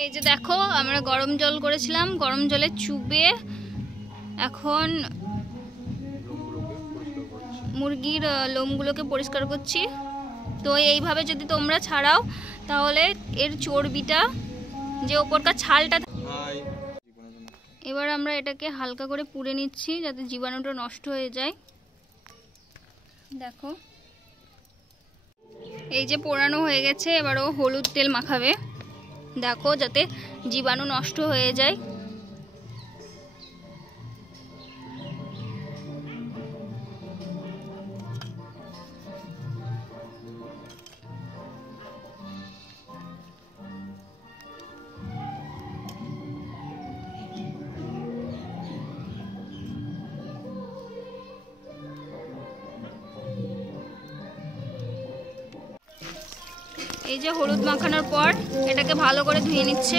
এই যে দেখো আমরা গরম জল করেছিলাম, গরম জলে চুবিয়ে এখন মুরগির লোমগুলোকে পরিষ্কার করছি। তো এইভাবে যদি তোমরা ছাড়াও তাহলে এর চর্বিটা যে ওপরকার ছালটা, এবার আমরা এটাকে হালকা করে পুড়ে নিচ্ছি যাতে জীবাণুটা নষ্ট হয়ে যায়। দেখো এই যে পোড়ানো হয়ে গেছে, এবারও হলুদ তেল মাখাবে দেখো যাতে জীবাণু নষ্ট হয়ে যায়। এই যে হলুদ মাখানোর পর এটাকে ভালো করে ধুয়ে নিচ্ছে।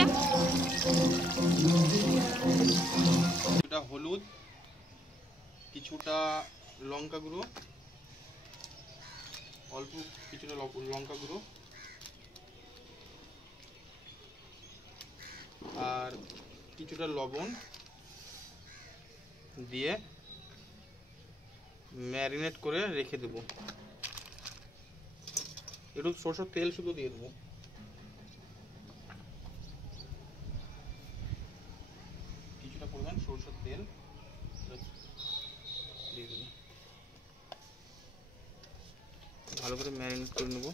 কিছুটা হলুদ, কিছুটা লঙ্কা গুঁড়ো, অল্প কিছুটা লঙ্কা গুঁড়ো আর কিছুটা লবণ দিয়ে ম্যারিনেট করে রেখে দেবো। একটু সরষের তেল শুধু দিয়ে দেবো। কিছুটা পরিমাণ সরষের তেল দিয়ে দেবো, ভালো করে ম্যারিনেট করে নেবো।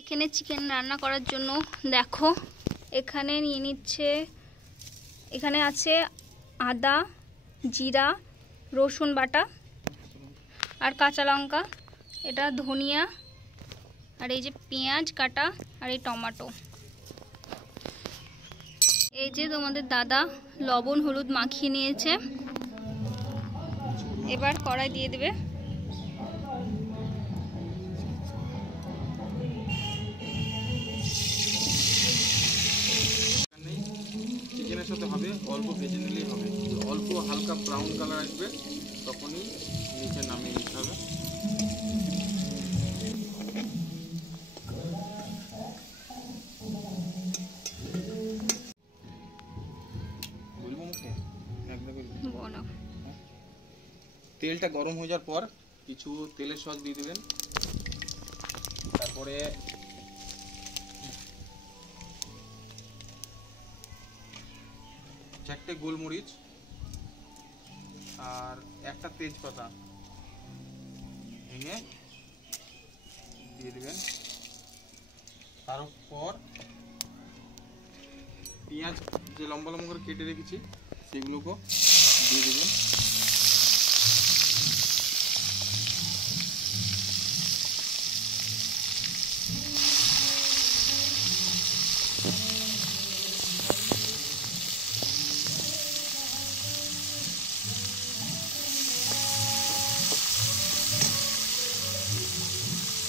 এখানে চিকেন রান্না করার জন্য দেখো এখানে নিয়ে নিচ্ছে, এখানে আছে আদা, জিরা, রসুন বাটা আর কাঁচা লঙ্কা, এটা ধনিয়া আর এই যে পেঁয়াজ কাটা আর এই টমেটো। এই যে তোমাদের দাদা লবণ হলুদ মাখিয়ে নিয়েছে, এবার কড়াই দিয়ে দেবে। চিকেনের সাথে হবে অল্প ভেজে নিলেই হবে, অল্প হালকা ব্রাউন কালার আসবে তখনই নিচে নামিয়ে নিতে হবে। তেলটা গরম হয়ে যাওয়ার পর কিছু তেলের সস দিয়ে দেবেন, তারপরে চারটে গোলমরিচ আর একটা তেজপাতা ভেঙে দিয়ে দেবেন। তারপর পেঁয়াজ যে লম্বা লম্বা করে কেটে রেখেছি সেগুলোকে দিয়ে দেবেন।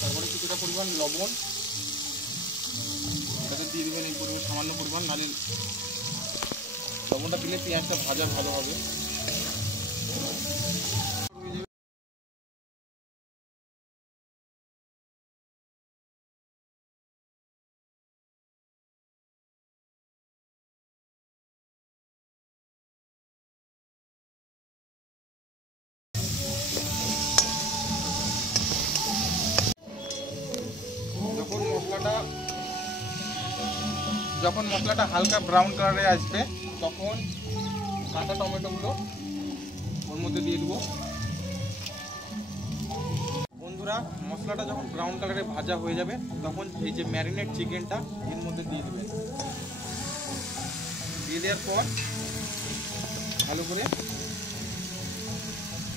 তারপরে কিছুটা পরিমাণ লবণ এটাতে দিয়ে দেবেন, এই পরিমাণ সামান্য পরিমাণ, নাহলে লবণটা দিলে পেঁয়াজটা ভাজা ভালো হবে। যখন মশলাটা হালকা ব্রাউন কালারে আসবে তখন কাঁচা টমেটোগুলো ওর মধ্যে দিয়ে দেবো। বন্ধুরা মশলাটা যখন ব্রাউন কালারে ভাজা হয়ে যাবে তখন এই যে ম্যারিনেট চিকেনটা এর মধ্যে দিয়ে দেবেন। দিয়ে দেওয়ার পর ভালো করে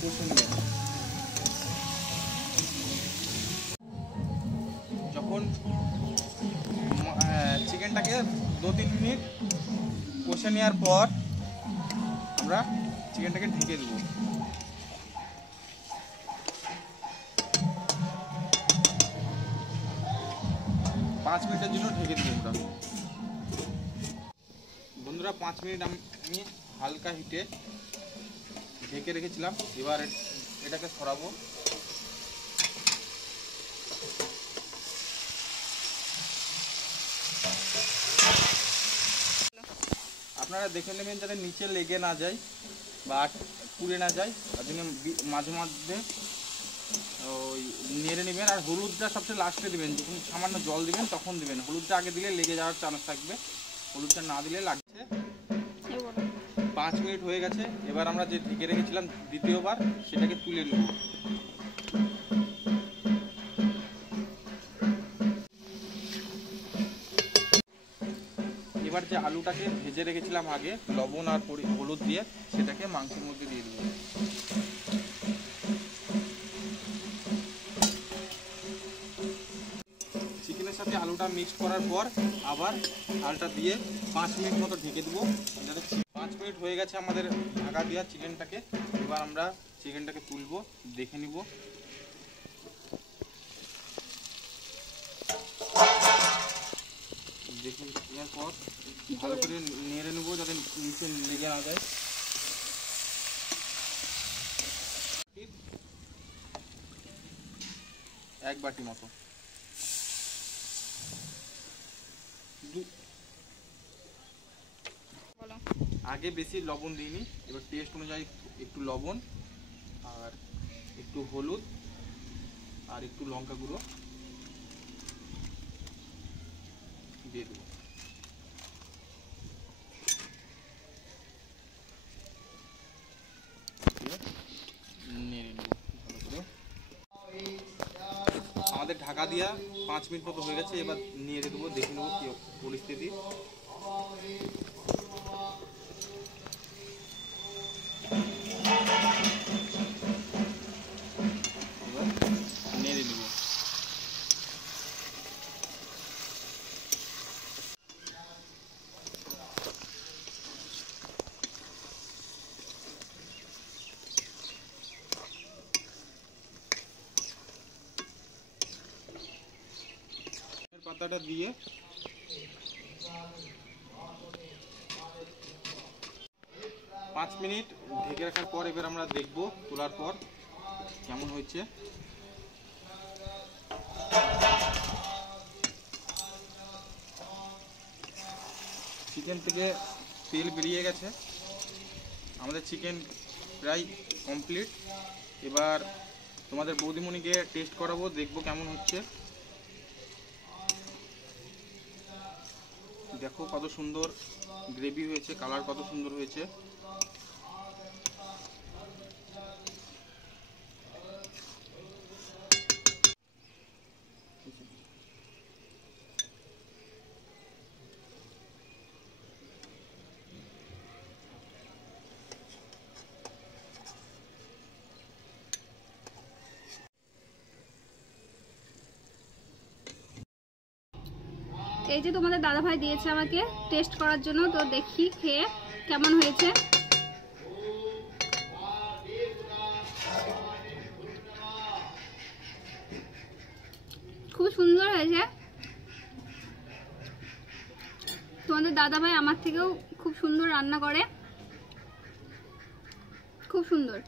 কষে নেবেন। যখন চিকেনটাকে 2-3 মিনিট কষে নেওয়ার পর আমরা চিকেনটাকে ঢেকে দেবো। 5 মিনিটের জন্য ঢেকে দেবো আমরা। বন্ধুরা 5 মিনিট আমি হালকা হিটে ঢেকে রেখেছিলাম, এবার এটাকে সরাবো। আপনারা দেখে নেবেন যাতে নিচে লেগে না যায় বা পুড়ে না যায়, তার জন্য মাঝে মাঝে ওই নেড়ে নেবেন। আর হলুদটা সবচেয়ে লাস্টে দেবেন, যখন সামান্য জল দিবেন তখন দিবেন। হলুদটা আগে দিলে লেগে যাওয়ার চান্স থাকবে, হলুদটা না দিলে লাগছে। 5 মিনিট হয়ে গেছে। এবার আমরা যে ঢেকে রেখেছিলাম দ্বিতীয়বার, সেটাকে তুলে নেব। এবার যে আলুটাকে ভেজে রেখেছিলাম আগে লবণ আর হলুদ দিয়ে, সেটাকে মাংসের মধ্যে দিয়ে দেবো। চিকেনের সাথে আলুটা মিক্স করার পর আবার আলুটা দিয়ে 5 মিনিট মতো ঢেকে দেবো। 5 মিনিট হয়ে গেছে আমাদের ঢাকা দেওয়া চিকেনটাকে। এবার আমরা চিকেনটাকে তুলবো, দেখে নিব। দেখুন, এরপর ভালো করে নেড়ে নেবো যাতে নিচে লেগে না যায়। এক বাটি মতো আগে বেশি লবণ দিইনি, এবার টেস্ট অনুযায়ী একটু লবণ আর একটু হলুদ আর একটু লঙ্কা গুঁড়ো দিয়ে দেবো। নেড়ে নেব ভালো করে। আমাদের ঢাকা দিয়া 5 মিনিট মতো হয়ে গেছে। এবার নেড়ে দেবো, দেখে নেবো কি পরিস্থিতি। নেড়ে নেব। পাতাটা দিয়ে 5 মিনিট ঢেকে রাখার পর এবার আমরা দেখব তোলার পর কেমন হয়েছে। চিকেন থেকে তেল বেরিয়ে গেছে, আমাদের চিকেন প্রায় কমপ্লিট। এবার তোমাদের বৌদিমণিকে টেস্ট করাবো, দেখবো কেমন হচ্ছে। দেখো কত সুন্দর গ্রেভি হয়েছে, কালার কত সুন্দর হয়েছে। এই যে তোমাদের দাদাভাই দিয়েছে আমাকে টেস্ট করার জন্য, তো দেখি খেয়ে কেমন হয়েছে। খুব সুন্দর হয়েছে। তোমাদের দাদাভাই আমার থেকেও খুব সুন্দর রান্না করে, খুব সুন্দর।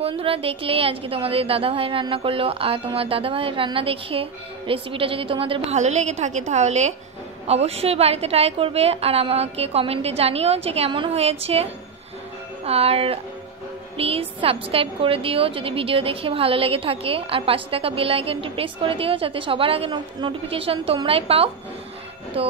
বন্ধুরা দেখলেই আজকে তোমাদের দাদাভাই রান্না করলো, আর তোমার দাদাভাইয়ের রান্না দেখে রেসিপিটা যদি তোমাদের ভালো লেগে থাকে তাহলে অবশ্যই বাড়িতে ট্রাই করবে আর আমাকে কমেন্টে জানিও যে কেমন হয়েছে। আর প্লিজ সাবস্ক্রাইব করে দিও যদি ভিডিও দেখে ভালো লেগে থাকে, আর পাশে থাকা বেল আইকনটি প্রেস করে দিও যাতে সবার আগে নোটিফিকেশন তোমরাই পাও। তো